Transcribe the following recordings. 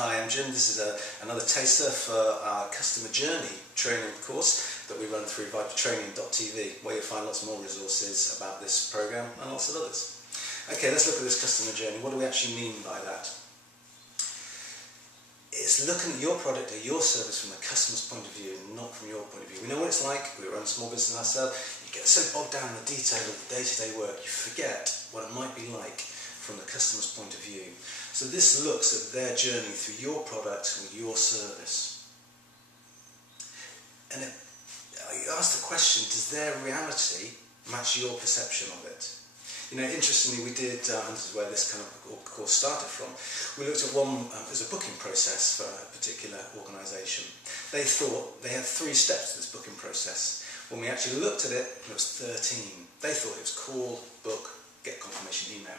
Hi, I'm Jim. This is another taster for our Customer Journey training course that we run through vipertraining.tv, where you'll find lots more resources about this program and lots of others. Okay, let's look at this customer journey. What do we actually mean by that? It's looking at your product or your service from the customer's point of view, not from your point of view. We know what it's like. We run a small business ourselves. You get so bogged down in the detail of the day-to-day work, you forget what it might be like from the customer's point of view. So this looks at their journey through your product with your service. And you ask the question, does their reality match your perception of it? You know, interestingly, we did, and this is where this kind of course started from, we looked at one as a booking process for a particular organisation. They thought they had 3 steps to this booking process. When we actually looked at it, it was 13. They thought it was call, book, get confirmation email.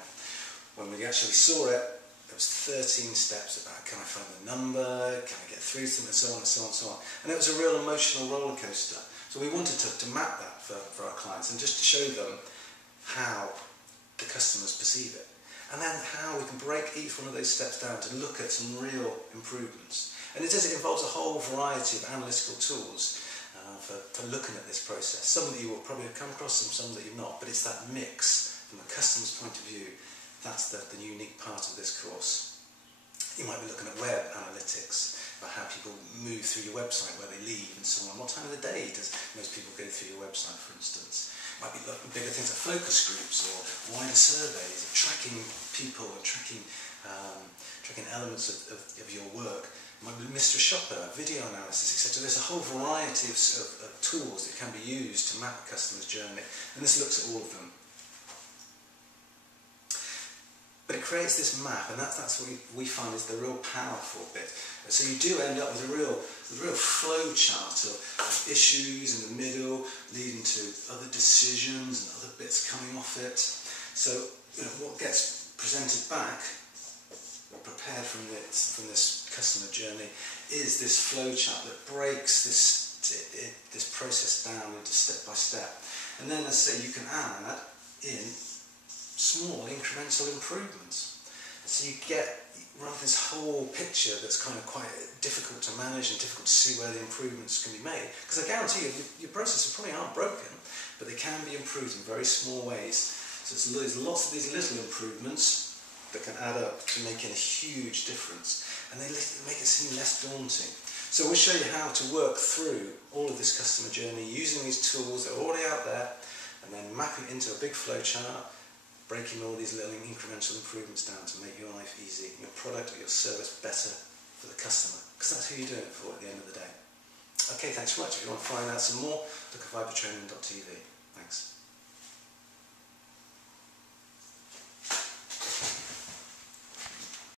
When we actually saw it, there was 13 steps about can I find the number, can I get through to them, and so on and so on and so on. And it was a real emotional roller coaster. So we wanted to map that for our clients and just to show them how the customers perceive it. And then how we can break each one of those steps down to look at some real improvements. And it involves a whole variety of analytical tools for looking at this process. Some that you will probably have come across and some that you've not, but it's that mix from the customer's point of view. That's the unique part of this course. You might be looking at web analytics, about how people move through your website, where they leave and so on. What time of the day does most people go through your website, for instance? Might be looking at bigger things like focus groups or wider surveys of tracking people and tracking elements of your work. It might be mystery shopper, video analysis, etc. There's a whole variety of tools that can be used to map a customer's journey, and this looks at all of them. But it creates this map, and that's what we find is the real powerful bit. So you do end up with a real flow chart of issues in the middle, leading to other decisions and other bits coming off it. So you know, what gets presented back, or prepared from this customer journey, is this flow chart that breaks this process down into step by step. And then, as I say, you can add in small incremental improvements. So you run this whole picture that's kind of quite difficult to manage and difficult to see where the improvements can be made. Because I guarantee you, your processes probably aren't broken, but they can be improved in very small ways. So there's lots of these little improvements that can add up to making a huge difference. And they make it seem less daunting. So we'll show you how to work through all of this customer journey using these tools that are already out there, and then mapping it into a big flow chart, breaking all these little incremental improvements down to make your life easy, your product or your service better for the customer, because that's who you're doing it for at the end of the day. Okay, thanks so much. If you want to find out some more, look at vipertraining.tv. Thanks.